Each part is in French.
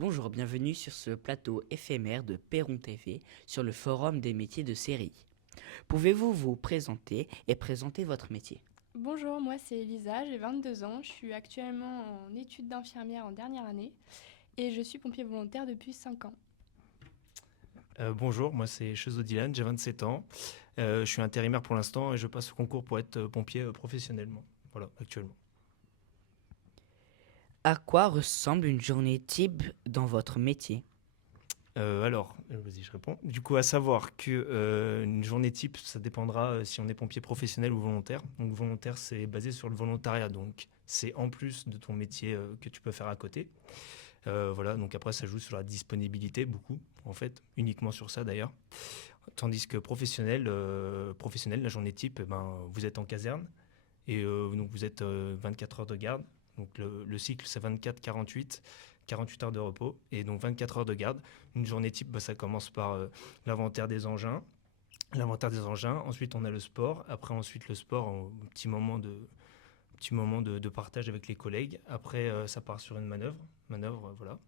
Bonjour, bienvenue sur ce plateau éphémère de Perron TV sur le Forum des métiers de série. Pouvez-vous vous présenter et présenter votre métier? Bonjour, moi c'est Elisa, j'ai 22 ans, je suis actuellement en études d'infirmière en dernière année et je suis pompier volontaire depuis 5 ans. Bonjour, moi c'est Chezo Dylan, j'ai 27 ans. Je suis intérimaire pour l'instant et je passe au concours pour être pompier professionnellement. Voilà, actuellement. À quoi ressemble une journée type dans votre métier? Vas-y, je réponds. Du coup, à savoir que une journée type, ça dépendra si on est pompier professionnel ou volontaire. Donc volontaire, c'est basé sur le volontariat, donc c'est en plus de ton métier que tu peux faire à côté. Voilà, donc après ça joue sur la disponibilité beaucoup, en fait, uniquement sur ça d'ailleurs. Tandis que professionnel, la journée type, vous êtes en caserne et donc vous êtes 24 heures de garde. Donc le cycle c'est 48 heures de repos et donc 24 heures de garde. Une journée type, ça commence par l'inventaire des engins. Ensuite on a le sport. Après ensuite le sport, un petit moment de partage avec les collègues. Après ça part sur une manœuvre, voilà.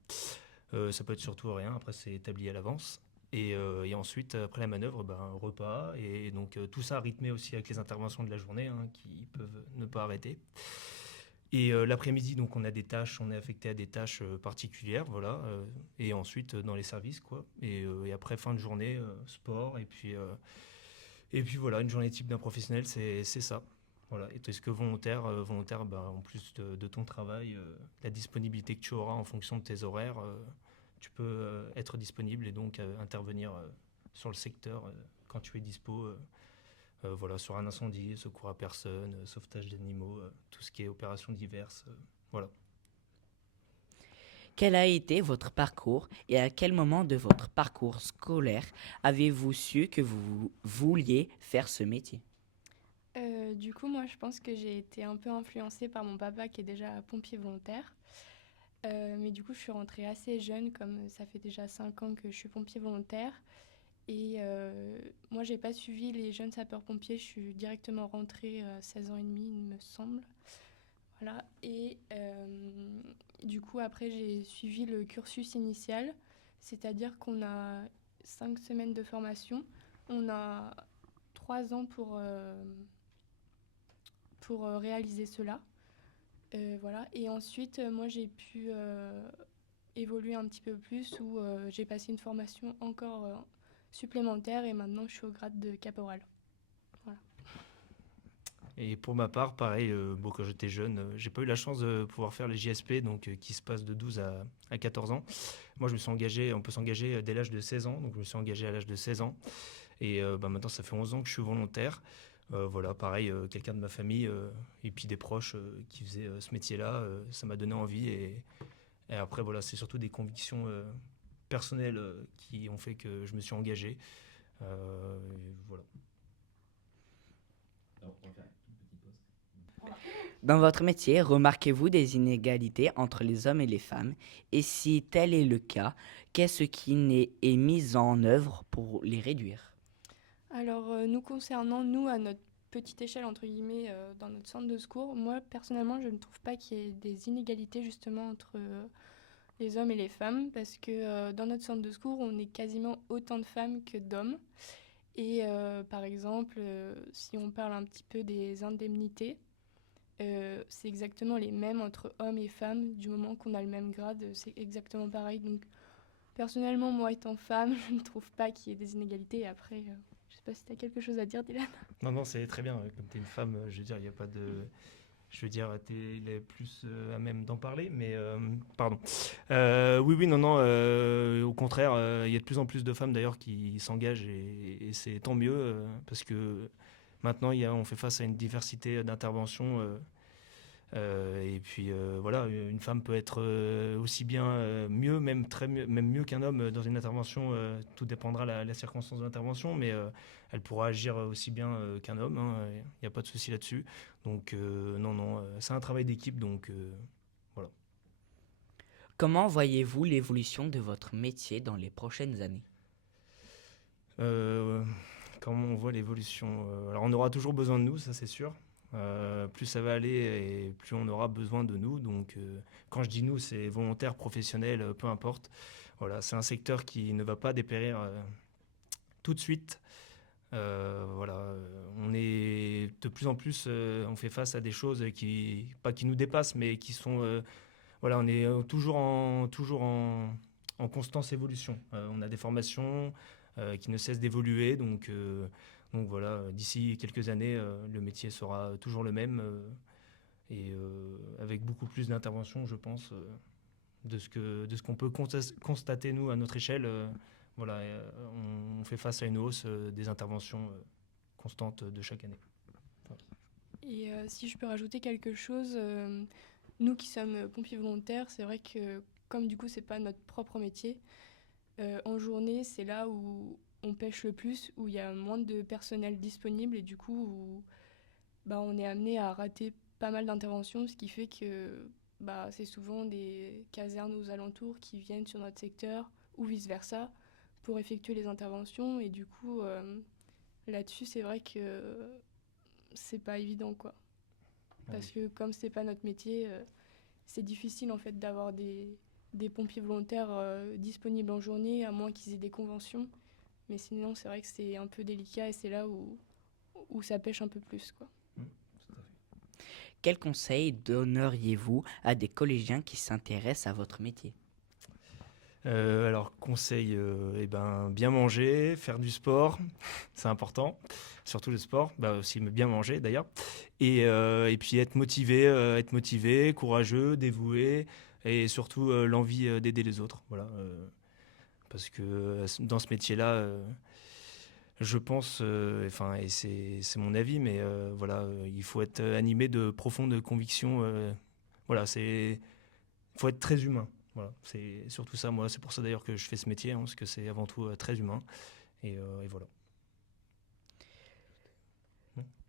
Ça peut être surtout rien, après c'est établi à l'avance. Et ensuite, après la manœuvre, un repas. Et donc tout ça rythmé aussi avec les interventions de la journée qui peuvent ne pas arrêter. Et l'après-midi, donc on a des tâches, on est affecté à des tâches particulières, voilà. Et ensuite dans les services, quoi. Et après fin de journée, sport. Et puis voilà, une journée type d'un professionnel, c'est ça. Voilà. Et est-ce que volontaire, en plus de ton travail, la disponibilité que tu auras en fonction de tes horaires, tu peux être disponible et donc intervenir sur le secteur quand tu es dispo. Voilà, sur un incendie, secours à personne, sauvetage d'animaux, tout ce qui est opérations diverses. Voilà. Quel a été votre parcours et à quel moment de votre parcours scolaire avez-vous su que vous vouliez faire ce métier? Du coup, moi je pense que j'ai été un peu influencée par mon papa qui est déjà pompier volontaire. Mais du coup, je suis rentrée assez jeune, comme ça fait déjà 5 ans que je suis pompier volontaire. Et moi, j'ai pas suivi les jeunes sapeurs-pompiers, je suis directement rentrée à 16 ans et demi, il me semble. Voilà. Et du coup, après, j'ai suivi le cursus initial, c'est-à-dire qu'on a 5 semaines de formation. On a 3 ans pour réaliser cela. Voilà. Et ensuite, moi, j'ai pu évoluer un petit peu plus où j'ai passé une formation encore supplémentaire et maintenant je suis au grade de caporal. Voilà. Et pour ma part, pareil, quand j'étais jeune, j'ai pas eu la chance de pouvoir faire les JSP, donc qui se passent de 12 à 14 ans. Moi, je me suis engagé, on peut s'engager dès l'âge de 16 ans, donc je me suis engagé à l'âge de 16 ans. Et maintenant, ça fait 11 ans que je suis volontaire. Voilà, pareil, quelqu'un de ma famille et puis des proches qui faisaient ce métier-là, ça m'a donné envie. Et après, voilà, c'est surtout des convictions personnelles qui ont fait que je me suis engagé. Et voilà. Dans votre métier, remarquez-vous des inégalités entre les hommes et les femmes? Et si tel est le cas, qu'est-ce qui est mis en œuvre pour les réduire? Alors, nous concernant, nous, à notre petite échelle, entre guillemets, dans notre centre de secours, moi, personnellement, je ne trouve pas qu'il y ait des inégalités, justement, entre les hommes et les femmes, parce que dans notre centre de secours, on est quasiment autant de femmes que d'hommes. Et par exemple, si on parle un petit peu des indemnités, c'est exactement les mêmes entre hommes et femmes, du moment qu'on a le même grade, c'est exactement pareil. Donc, personnellement, moi étant femme, je ne trouve pas qu'il y ait des inégalités. Et après, je sais pas si tu as quelque chose à dire, Dylan. Non, non, c'est très bien. Comme tu es une femme, je veux dire, il n'y a pas de. Je veux dire, tu es plus à même d'en parler, mais pardon. Oui, oui, non, non. Au contraire, il y a de plus en plus de femmes d'ailleurs qui s'engagent et c'est tant mieux parce que maintenant, on fait face à une diversité d'interventions. Et puis voilà, une femme peut être aussi bien mieux, même mieux qu'un homme dans une intervention. Tout dépendra la circonstance de l'intervention, mais elle pourra agir aussi bien qu'un homme. Il n'y a pas de souci là-dessus. Donc non, non, c'est un travail d'équipe, donc voilà. Comment voyez-vous l'évolution de votre métier dans les prochaines années? Euh, Comment on voit l'évolution? Alors on aura toujours besoin de nous, ça c'est sûr. plus ça va aller et plus on aura besoin de nous. Donc, quand je dis nous, c'est volontaires, professionnels, peu importe. Voilà, c'est un secteur qui ne va pas dépérir tout de suite. Voilà, on est de plus en plus, on fait face à des choses pas qui nous dépassent, mais qui sont, voilà, on est en constante évolution. On a des formations qui ne cessent d'évoluer, donc voilà, d'ici quelques années, le métier sera toujours le même et avec beaucoup plus d'intervention, je pense, de ce qu'on peut constater nous à notre échelle. Voilà, on fait face à une hausse des interventions constantes de chaque année. Voilà. Et si je peux rajouter quelque chose, nous qui sommes pompiers volontaires, c'est vrai que comme du coup c'est pas notre propre métier, en journée c'est là où on pêche le plus, où il y a moins de personnel disponible et du coup où, on est amené à rater pas mal d'interventions, ce qui fait que c'est souvent des casernes aux alentours qui viennent sur notre secteur ou vice-versa pour effectuer les interventions et du coup là-dessus c'est vrai que c'est pas évident quoi. Parce que comme c'est pas notre métier, c'est difficile en fait d'avoir des pompiers volontaires disponibles en journée, à moins qu'ils aient des conventions. Mais sinon, c'est vrai que c'est un peu délicat et c'est là où ça pêche un peu plus, quoi. Quel conseil donneriez-vous à des collégiens qui s'intéressent à votre métier? Alors, conseil, bien manger, faire du sport, c'est important, surtout le sport, aussi bien manger d'ailleurs, et puis être motivé, courageux, dévoué, et surtout l'envie d'aider les autres, voilà, parce que dans ce métier-là, je pense, et c'est mon avis, mais voilà, il faut être animé de profondes convictions, voilà, il faut être très humain. Voilà, c'est surtout ça, moi, c'est pour ça d'ailleurs que je fais ce métier, parce que c'est avant tout très humain. Et voilà.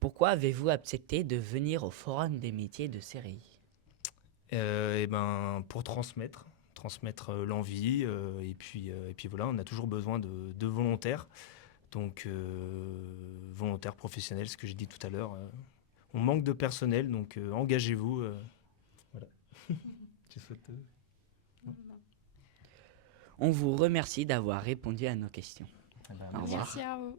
Pourquoi avez-vous accepté de venir au Forum des métiers de Séréis? Pour transmettre l'envie, et puis voilà, on a toujours besoin de volontaires, donc volontaires professionnels, ce que j'ai dit tout à l'heure. On manque de personnel, donc engagez-vous. Voilà. Tu souhaites On vous remercie d'avoir répondu à nos questions. Eh ben, Au revoir. Merci à vous.